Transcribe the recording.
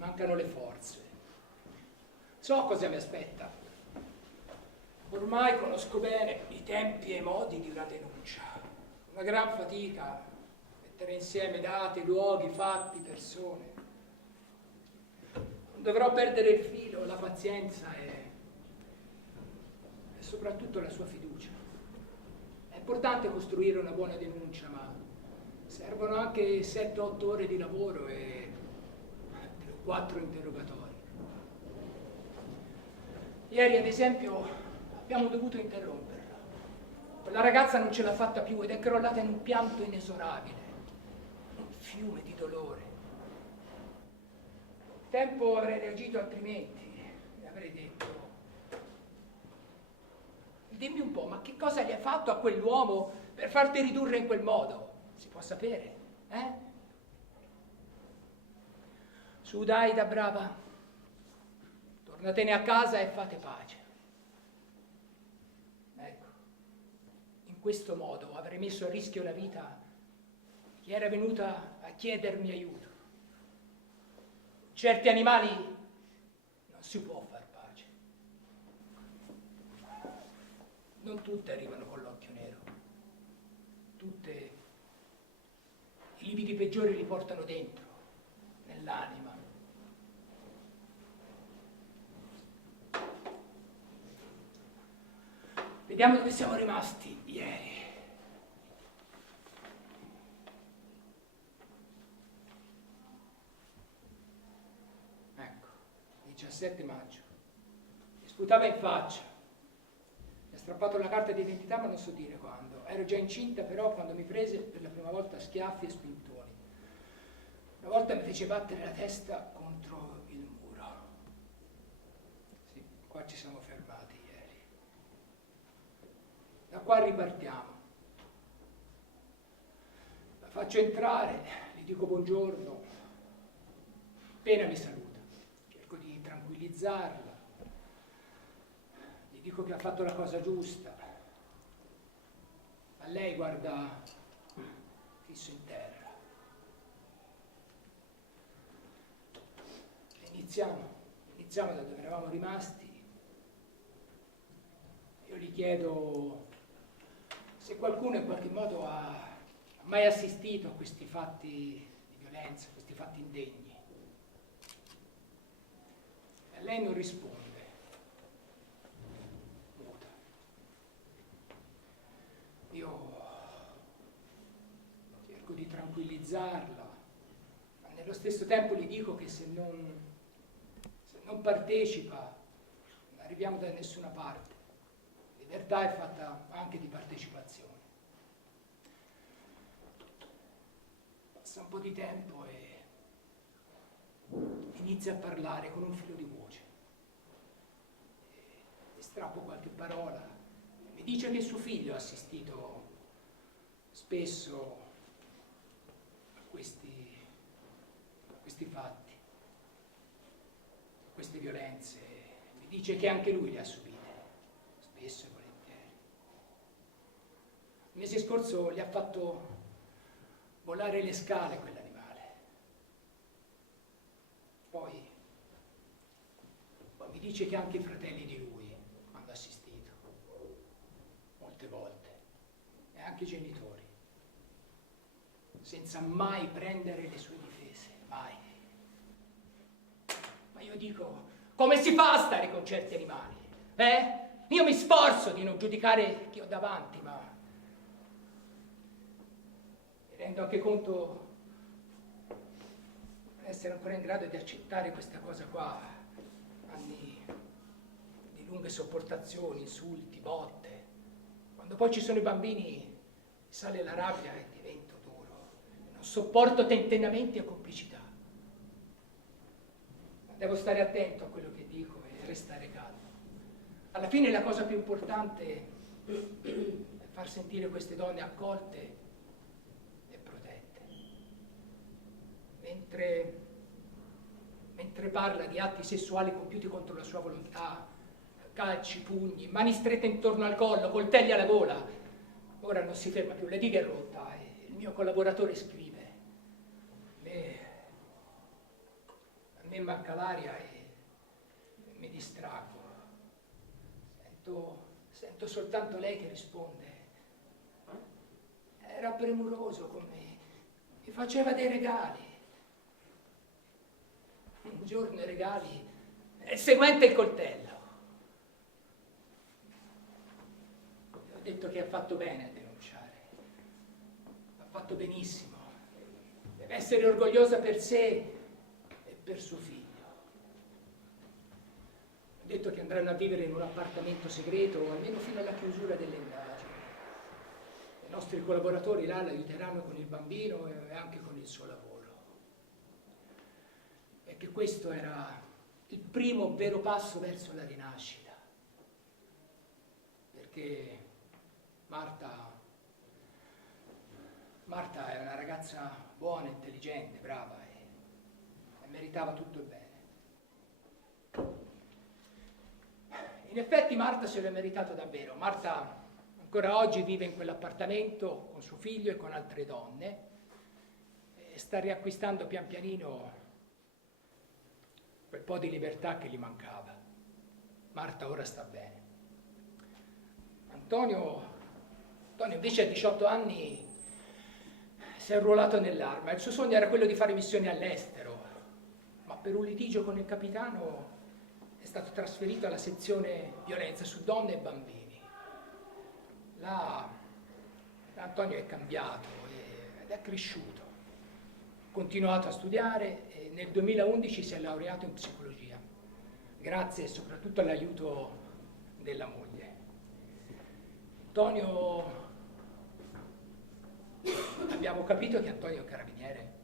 mancano le forze. So cosa mi aspetta. Ormai conosco bene i tempi e i modi di una denuncia. Una gran fatica mettere insieme dati, luoghi, fatti, persone. Dovrò perdere il filo, la pazienza e soprattutto la sua fiducia. È importante costruire una buona denuncia, ma servono anche 7-8 ore di lavoro e 4 interrogatori. Ieri, ad esempio, abbiamo dovuto interromperla. Quella ragazza non ce l'ha fatta più ed è crollata in un pianto inesorabile, un fiume di dolore. Un tempo avrei reagito altrimenti, e avrei detto: dimmi un po', ma che cosa gli hai fatto a quell'uomo per farti ridurre in quel modo? Si può sapere, eh? Su, dai, da brava. Tornatene a casa e fate pace. Ecco, in questo modo avrei messo a rischio la vita di chi era venuta a chiedermi aiuto. Certi animali non si può far pace. Non tutte arrivano con l'occhio nero. Tutte i lividi peggiori li portano dentro, nell'anima. Vediamo dove siamo rimasti ieri. Ecco, 17 maggio. Mi sputava in faccia. Mi ha strappato la carta di identità, ma non so dire quando. Ero già incinta, però, quando mi prese per la prima volta a schiaffi e spintoni. Una volta mi fece battere la testa contro il muro. Sì, qua ci siamo fermati ieri. Da qua ripartiamo. La faccio entrare, gli dico buongiorno. Appena mi saluta, cerco di tranquillizzarla. Gli dico che ha fatto la cosa giusta. Ma lei guarda fisso in terra. Iniziamo da dove eravamo rimasti. Io gli chiedo se qualcuno in qualche modo ha mai assistito a questi fatti di violenza, questi fatti indegni. E lei non risponde. Muta. Io cerco di tranquillizzarla, ma nello stesso tempo gli dico che se non partecipa non arriviamo da nessuna parte. Libertà è fatta anche di partecipazione. Passa un po' di tempo e inizia a parlare con un filo di voce. E strappo qualche parola. Mi dice che suo figlio ha assistito spesso a questi fatti, a queste violenze. Mi dice che anche lui le ha subite, spesso e volentieri. Il mese scorso gli ha fatto volare le scale quell'animale. Poi mi dice che anche i fratelli di lui hanno assistito, molte volte, e anche i genitori, senza mai prendere le sue difese, mai. Ma io dico, come si fa a stare con certi animali? Io mi sforzo di non giudicare chi ho davanti, ma mi rendo anche conto di essere ancora in grado di accettare questa cosa qua. Anni di lunghe sopportazioni, insulti, botte. Quando poi ci sono i bambini mi sale la rabbia e divento duro. Non sopporto tentennamenti e complicità. Ma devo stare attento a quello che dico e restare calmo. Alla fine la cosa più importante è far sentire queste donne accolte e protette. Mentre parla di atti sessuali compiuti contro la sua volontà, calci, pugni, mani strette intorno al collo, coltelli alla gola, ora non si ferma più, la diga è rotta e il mio collaboratore scrive. A me manca l'aria e mi distraggo. Sento soltanto lei che risponde. Era premuroso con me, mi faceva dei regali. Un giorno i regali, e il seguente il coltello. Ho detto che ha fatto bene a denunciare, ha fatto benissimo, deve essere orgogliosa per sé e per suo figlio. Ho detto che andranno a vivere in un appartamento segreto, almeno fino alla chiusura delle indagini. I nostri collaboratori là l'aiuteranno con il bambino e anche con il suo lavoro. E che questo era il primo vero passo verso la rinascita. Perché Marta è una ragazza buona, intelligente, brava e meritava tutto il bene. In effetti Marta se l'è meritato davvero. Marta ancora oggi vive in quell'appartamento con suo figlio e con altre donne e sta riacquistando pian pianino quel po' di libertà che gli mancava. Marta ora sta bene. Antonio invece a 18 anni si è arruolato nell'arma. Il suo sogno era quello di fare missioni all'estero, ma per un litigio con il capitano è stato trasferito alla sezione violenza su donne e bambini. Là Antonio è cambiato ed è cresciuto. Ha continuato a studiare e nel 2011 si è laureato in psicologia, grazie soprattutto all'aiuto della moglie. Antonio, abbiamo capito che Antonio è un carabiniere.